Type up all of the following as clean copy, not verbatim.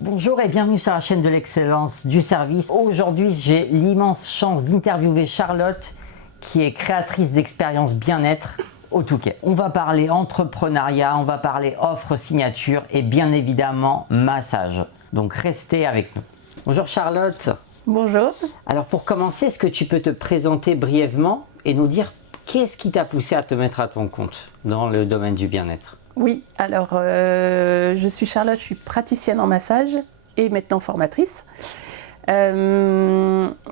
Bonjour et bienvenue sur la chaîne de l'excellence du service. Aujourd'hui, j'ai l'immense chance d'interviewer Charlotte, qui est créatrice d'expériences bien-être au Touquet. On va parler entrepreneuriat, on va parler offre signature et bien évidemment massage. Donc restez avec nous. Bonjour Charlotte. Bonjour. Alors pour commencer, est-ce que tu peux te présenter brièvement et nous dire qu'est-ce qui t'a poussé à te mettre à ton compte dans le domaine du bien-être? Oui, alors je suis Charlotte, je suis praticienne en massage et maintenant formatrice. Depuis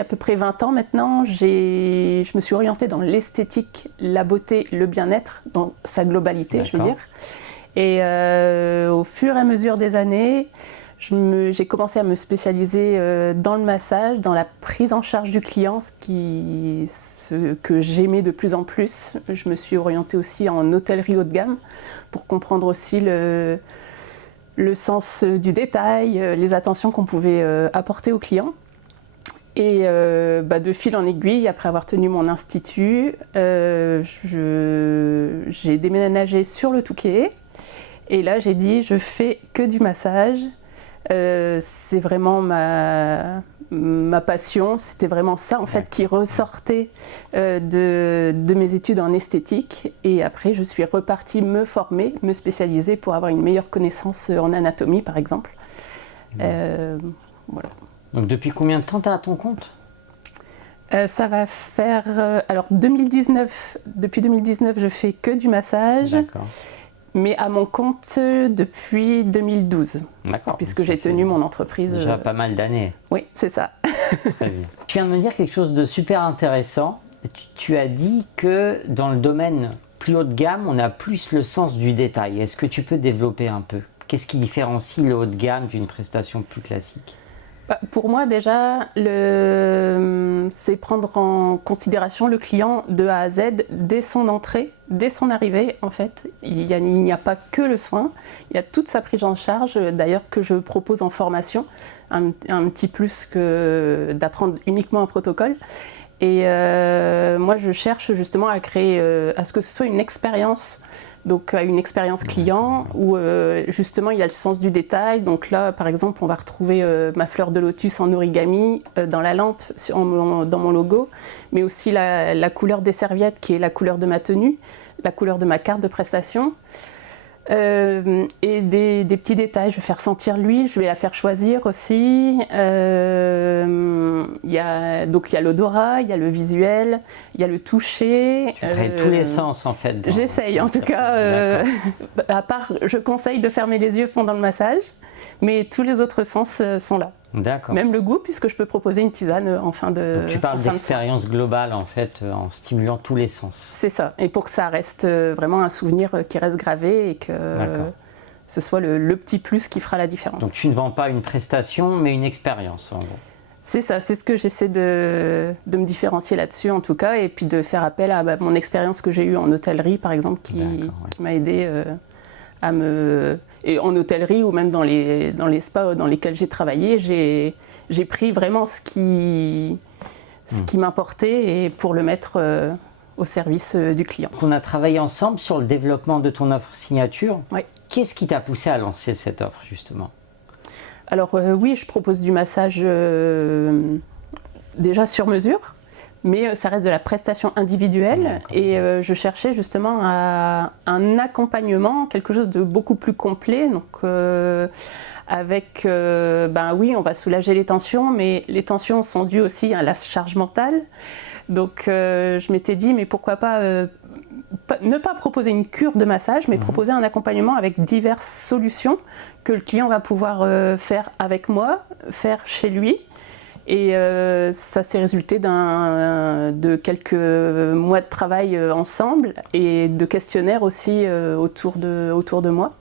à peu près 20 ans maintenant, je me suis orientée dans l'esthétique, la beauté, le bien-être, dans sa globalité, je veux dire. Et au fur et à mesure des années, j'ai commencé à me spécialiser dans le massage, dans la prise en charge du client, ce que j'aimais de plus en plus. Je me suis orientée aussi en hôtellerie haut de gamme pour comprendre aussi le sens du détail, les attentions qu'on pouvait apporter aux clients. Et de fil en aiguille, après avoir tenu mon institut, j'ai déménagé sur le Touquet. Et là, j'ai dit, je fais que du massage. C'est vraiment ma passion, c'était vraiment ça en fait qui ressortait de mes études en esthétique, et après je suis repartie me former, me spécialiser pour avoir une meilleure connaissance en anatomie par exemple. Voilà. Donc depuis combien de temps tu es à ton compte? Ça va faire alors 2019, depuis 2019 je fais que du massage. D'accord. Mais à mon compte depuis 2012. D'accord. Puisque j'ai tenu mon entreprise. Déjà pas mal d'années. Oui, c'est ça. Très bien. Tu viens de me dire quelque chose de super intéressant. Tu as dit que dans le domaine plus haut de gamme, on a plus le sens du détail. Est-ce que tu peux développer un peu? Qu'est-ce qui différencie le haut de gamme d'une prestation plus classique? Pour moi, déjà, c'est prendre en considération le client de A à Z dès son entrée, dès son arrivée. En fait, il n'y a pas que le soin, il y a toute sa prise en charge, d'ailleurs, que je propose en formation, un petit plus que d'apprendre uniquement un protocole. Et moi, je cherche justement à créer, à ce que ce soit une expérience. Donc une expérience client où justement il y a le sens du détail. Donc là par exemple on va retrouver ma fleur de lotus en origami dans la lampe, dans mon logo, mais aussi la couleur des serviettes qui est la couleur de ma tenue, la couleur de ma carte de prestation. Et des petits détails, je vais faire sentir l'huile, je vais la faire choisir aussi. Il y a l'odorat, il y a le visuel, il y a le toucher. Tu traites tous les sens en fait. J'essaye en tout cas. À part, je conseille de fermer les yeux pendant le massage, mais tous les autres sens sont là. D'accord. Même le goût, puisque je peux proposer une tisane en fin de. Donc tu parles d'expérience globale en fait, en stimulant tous les sens. C'est ça, et pour que ça reste vraiment un souvenir qui reste gravé et que ce soit le petit plus qui fera la différence. Donc tu ne vends pas une prestation, mais une expérience en gros. C'est ça, c'est ce que j'essaie de me différencier là-dessus en tout cas, et puis de faire appel à mon expérience que j'ai eue en hôtellerie par exemple, qui m'a aidé à me... Et en hôtellerie ou même dans les spas dans lesquels j'ai travaillé, j'ai pris vraiment ce qui m'importait et pour le mettre au service du client. On a travaillé ensemble sur le développement de ton offre signature. Oui. Qu'est-ce qui t'a poussé à lancer cette offre justement? Alors oui, je propose du massage déjà sur mesure, mais ça reste de la prestation individuelle. Et je cherchais justement un accompagnement, quelque chose de beaucoup plus complet. Donc avec, oui, on va soulager les tensions, mais les tensions sont dues aussi à la charge mentale. Donc je m'étais dit, mais pourquoi pas ne pas proposer une cure de massage, mais proposer un accompagnement avec diverses solutions que le client va pouvoir faire avec moi, faire chez lui. Et ça s'est résulté de quelques mois de travail ensemble et de questionnaires aussi autour de moi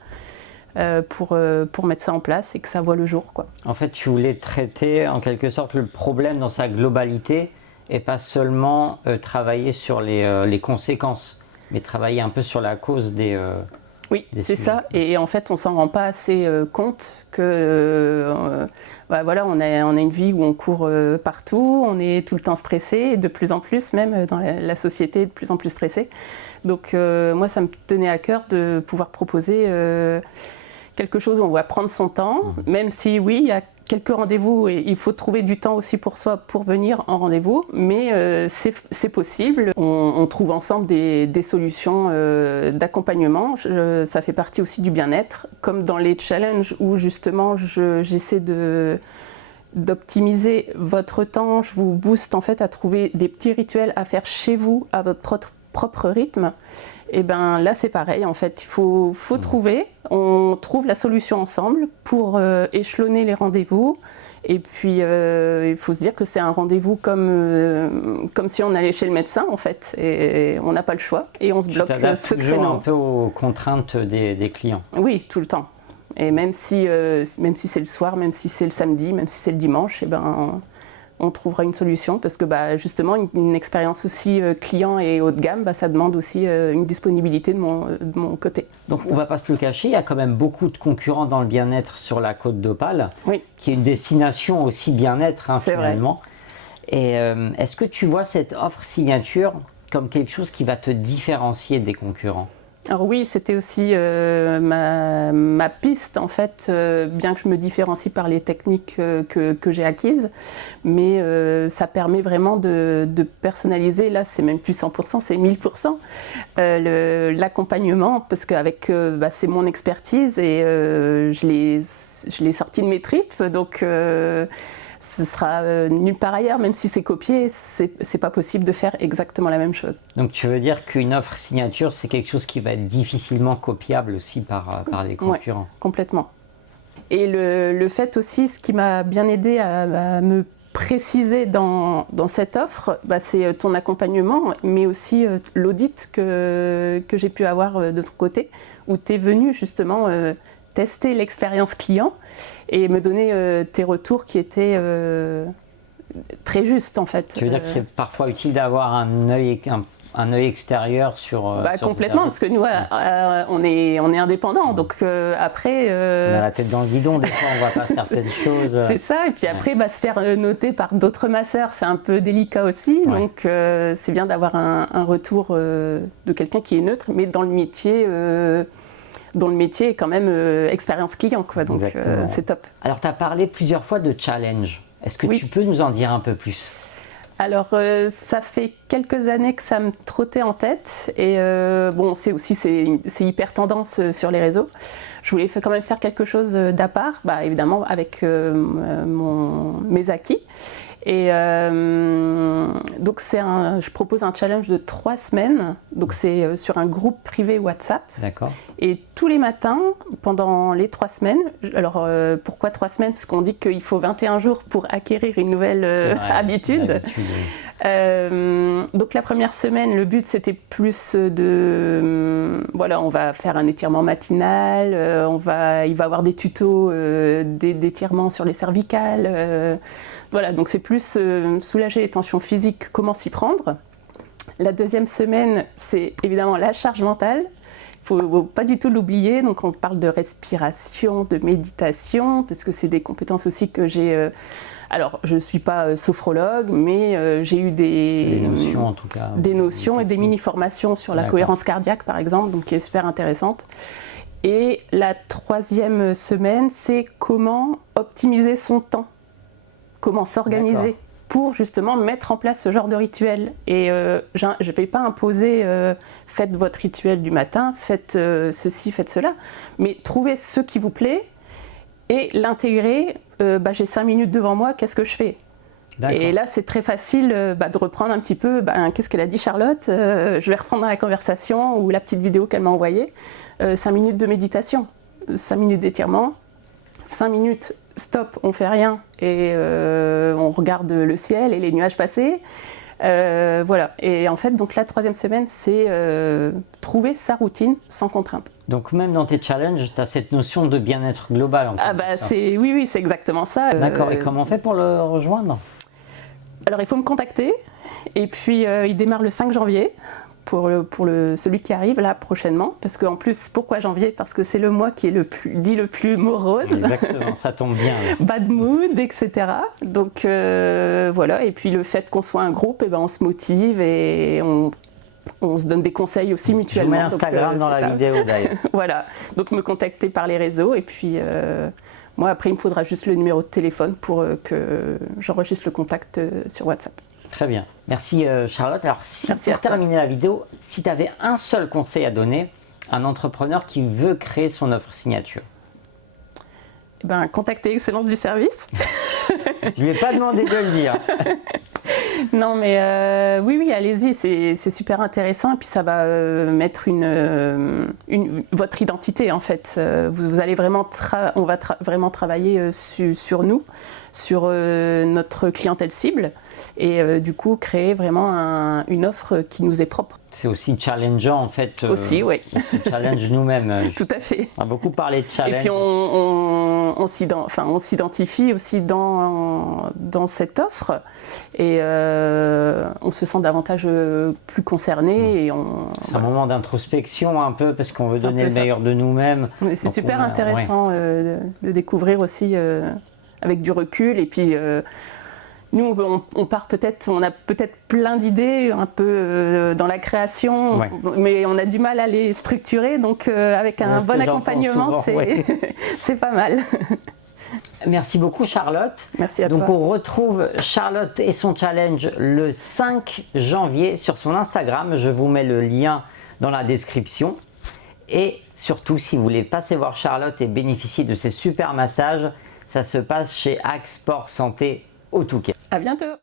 pour mettre ça en place et que ça voit le jour, quoi. En fait, tu voulais traiter en quelque sorte le problème dans sa globalité et pas seulement travailler sur les conséquences, mais travailler un peu sur la cause des... Oui, c'est ça. Et en fait, on s'en rend pas assez compte que voilà, on a une vie où on court partout, on est tout le temps stressé, et de plus en plus, même dans la société, de plus en plus stressé. Donc moi, ça me tenait à cœur de pouvoir proposer quelque chose où on va prendre son temps, même si oui, il y a quelques rendez-vous et il faut trouver du temps aussi pour soi pour venir en rendez-vous, mais c'est possible. On trouve ensemble des solutions d'accompagnement. Ça fait partie aussi du bien-être, comme dans les challenges où justement j'essaie d'optimiser votre temps. Je vous booste en fait à trouver des petits rituels à faire chez vous à votre propre rythme. Et bien là c'est pareil en fait, il faut trouver, on trouve la solution ensemble pour échelonner les rendez-vous et puis il faut se dire que c'est un rendez-vous comme si on allait chez le médecin en fait et on n'a pas le choix et on se bloque ce créneau. Un peu aux contraintes des clients. Oui, tout le temps. Et même si c'est le soir, même si c'est le samedi, même si c'est le dimanche, et ben on trouvera une solution parce que justement une expérience aussi client et haut de gamme, ça demande aussi une disponibilité de mon côté. Donc on ne va pas se le cacher, il y a quand même beaucoup de concurrents dans le bien-être sur la Côte d'Opale, qui est une destination aussi bien-être finalement. Vrai. Et est-ce que tu vois cette offre signature comme quelque chose qui va te différencier des concurrents ? Alors oui, c'était aussi ma piste en fait, bien que je me différencie par les techniques que j'ai acquises, mais ça permet vraiment de personnaliser, là c'est même plus 100%, c'est 1000% l'accompagnement, parce qu'avec c'est mon expertise et je l'ai sorti de mes tripes, donc ce sera nulle part ailleurs, même si c'est copié, c'est pas possible de faire exactement la même chose. Donc tu veux dire qu'une offre signature, c'est quelque chose qui va être difficilement copiable aussi par les concurrents ? Ouais, complètement. Et le fait aussi, ce qui m'a bien aidé à me préciser dans cette offre, c'est ton accompagnement, mais aussi l'audit que j'ai pu avoir de ton côté, où tu es venu justement tester l'expérience client et me donner tes retours qui étaient très justes en fait. Tu veux dire que c'est parfois utile d'avoir un œil extérieur sur complètement, parce que nous on est indépendants, donc après on a la tête dans le guidon, des fois on voit pas certaines choses. C'est ça, et puis après se faire noter par d'autres masseurs, c'est un peu délicat aussi, donc c'est bien d'avoir un retour de quelqu'un qui est neutre, mais dans le métier dont le métier est quand même expérience client, quoi. Donc c'est top. Alors tu as parlé plusieurs fois de challenge. Est-ce que tu peux nous en dire un peu plus ? Alors ça fait quelques années que ça me trottait en tête et c'est hyper tendance sur les réseaux. Je voulais quand même faire quelque chose d'à part, évidemment avec mes acquis. Et donc je propose un challenge de 3 semaines, donc c'est sur un groupe privé WhatsApp. D'accord. Et tous les matins, pendant les 3 semaines, alors pourquoi 3 semaines ? Parce qu'on dit qu'il faut 21 jours pour acquérir une nouvelle habitude. Donc la première semaine, le but c'était plus on va faire un étirement matinal, il va y avoir des tutos d'étirements sur les cervicales. Donc c'est plus soulager les tensions physiques, comment s'y prendre. La deuxième semaine, c'est évidemment la charge mentale. Il ne faut pas du tout l'oublier. Donc on parle de respiration, de méditation, parce que c'est des compétences aussi que j'ai. Alors je ne suis pas sophrologue, mais j'ai eu des notions en tout cas. Des notions et des mini-formations sur la cohérence cardiaque par exemple, donc qui est super intéressante. Et la troisième semaine, c'est comment optimiser son temps. Comment s'organiser pour justement mettre en place ce genre de rituel. Et je ne vais pas imposer faites votre rituel du matin, faites ceci, faites cela, mais trouvez ce qui vous plaît et l'intégrer. J'ai 5 minutes devant moi, qu'est-ce que je fais ? Et là, c'est très facile de reprendre un petit peu qu'est-ce qu'elle a dit Charlotte, je vais reprendre la conversation ou la petite vidéo qu'elle m'a envoyée. 5 minutes de méditation, 5 minutes d'étirement, 5 minutes stop, on fait rien et on regarde le ciel et les nuages passer. Et en fait, donc la troisième semaine, c'est trouver sa routine sans contrainte. Donc même dans tes challenges, tu as cette notion de bien-être global. Oui, c'est exactement ça. D'accord, et comment on fait pour le rejoindre ? Alors il faut me contacter et puis il démarre le 5 janvier. Pour celui qui arrive là prochainement, parce qu'en plus, pourquoi janvier ? Parce que c'est le mois qui est le plus morose. Exactement, ça tombe bien. Bad mood, etc. Donc et puis le fait qu'on soit un groupe, on se motive et on se donne des conseils aussi Je vous mutuellement. mets Instagram dans la vidéo d'ailleurs. Voilà, donc me contacter par les réseaux et puis moi après il me faudra juste le numéro de téléphone pour que j'enregistre le contact sur WhatsApp. Très bien. Merci Charlotte. Alors Merci pour terminer la vidéo, si tu avais un seul conseil à donner à un entrepreneur qui veut créer son offre signature. Eh ben, contactez Excellence du service. Je ne lui ai pas demandé de le dire. Non mais oui, allez-y, c'est super intéressant et puis ça va mettre votre identité en fait. Vous allez vraiment, on va vraiment travailler sur nous, sur notre clientèle cible et du coup créer vraiment une offre qui nous est propre. C'est aussi challengeant en fait. Aussi, oui. On se challenge nous-mêmes. Tout à fait. On a beaucoup parlé de challenge. Et puis on s'identifie aussi dans cette offre et on se sent davantage plus concerné. Et c'est un moment d'introspection un peu parce qu'on veut donner le meilleur de nous-mêmes. C'est super intéressant de découvrir aussi avec du recul et puis nous, on part on a peut-être plein d'idées un peu dans la création, mais on a du mal à les structurer, donc avec un bon accompagnement, c'est pas mal. Merci beaucoup Charlotte. Merci à toi. Donc on retrouve Charlotte et son challenge le 5 janvier sur son Instagram. Je vous mets le lien dans la description. Et surtout, si vous voulez passer voir Charlotte et bénéficier de ses super massages, ça se passe chez Axe Sport Santé au Touquet. À bientôt.